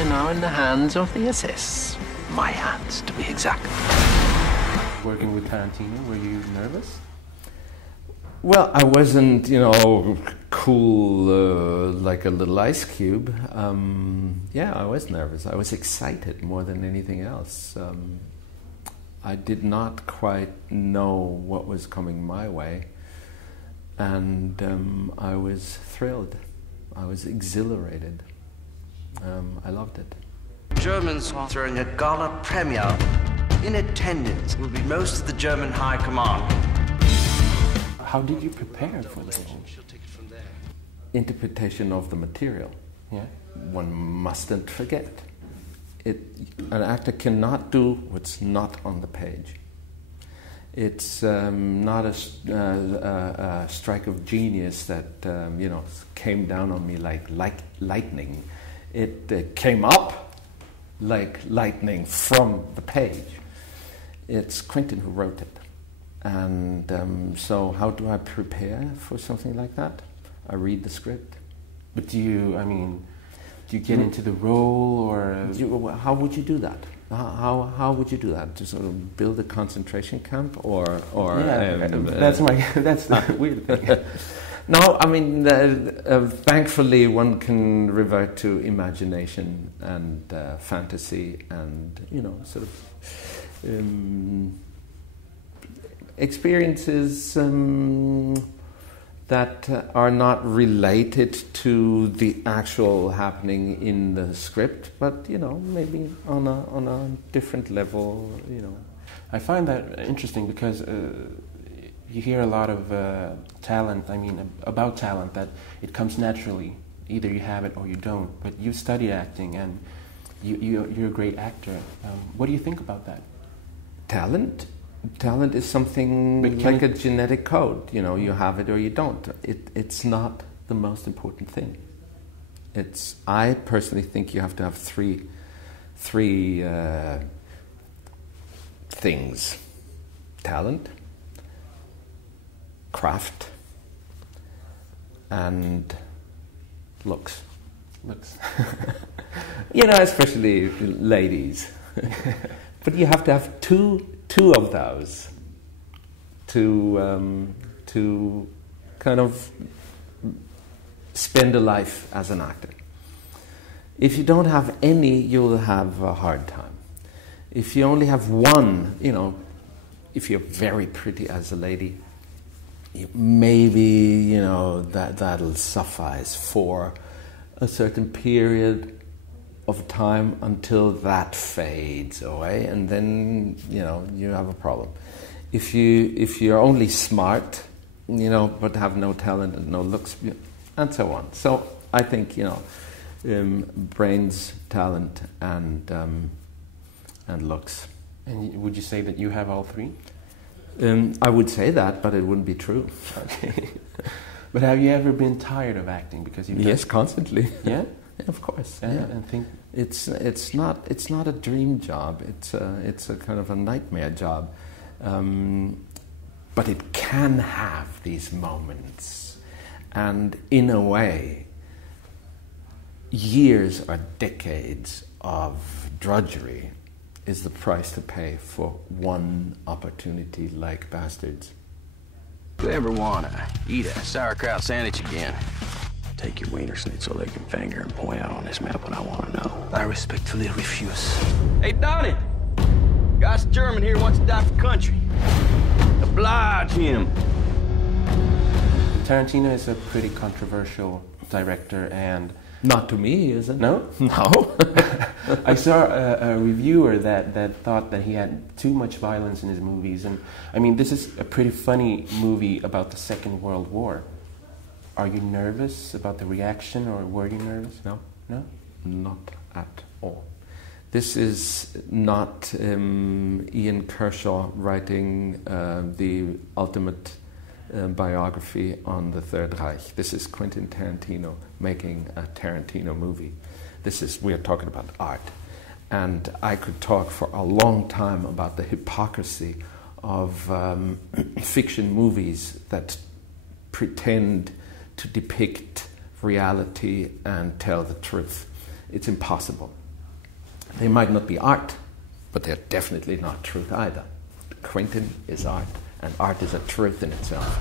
You're now in the hands of the SS. My hands, to be exact. Working with Tarantino, were you nervous? Well, I wasn't, cool like a little ice cube. Yeah, I was nervous. I was excited more than anything else. I did not quite know what was coming my way. And I was thrilled. I was exhilarated. I loved it. Germans are throwing a gala premiere. In attendance will be most of the German High Command. How did you prepare for the role? Interpretation of the material. Yeah. One mustn't forget. An actor cannot do what's not on the page. It's not a strike of genius that came down on me like lightning. It came up like lightning from the page. It's Quentin who wrote it. And so how do I prepare for something like that? I read the script. But do you get into the role, or how would you do that? How would you do that? To sort of build a concentration camp, or that's not a weird thing. No, I mean, thankfully one can revert to imagination and fantasy and sort of experiences that are not related to the actual happening in the script, but maybe on a different level. I find that interesting because you hear a lot of talent. I mean, about talent, that it comes naturally. Either you have it or you don't. But you study acting, and you're a great actor. What do you think about that? Talent? Talent is something like a genetic code. You have it or you don't. It's not the most important thing. I personally think you have to have three things: talent, craft, and looks. Especially ladies. But you have to have two of those to kind of spend a life as an actor. If you don't have any, you'll have a hard time. If you only have one, if you're very pretty as a lady, maybe that'll suffice for a certain period of time until that fades away, and then you have a problem. If you're only smart, but have no talent and no looks, and so on. So I think brains, talent, and looks. And would you say that you have all three? I would say that, but it wouldn't be true. Okay. But have you ever been tired of acting? Yes, constantly. Yeah? Yeah, of course. Yeah. Yeah. And think it's not a dream job. It's a kind of a nightmare job, but it can have these moments, and in a way, years or decades of drudgery is the price to pay for one opportunity like Bastards. If you ever wanna eat a sauerkraut sandwich again, take your wiener schnitzel leg and finger and point out on this map what I want to know. I respectfully refuse. Hey, Donnie! Got a German here wants to die for country. Oblige him. Tarantino is a pretty controversial director, and Not to me, is it? No? No. I saw a reviewer that thought that he had too much violence in his movies, and I mean, this is a pretty funny movie about the Second World War. Are you nervous about the reaction, or were you nervous? No. No? Not at all. This is not Ian Kershaw writing the ultimate biography on the Third Reich. This is Quentin Tarantino making a Tarantino movie. We're talking about art. And I could talk for a long time about the hypocrisy of fiction movies that pretend to depict reality and tell the truth. It's impossible. They might not be art, but they're definitely not truth either. Quentin is art, and art is a truth in itself.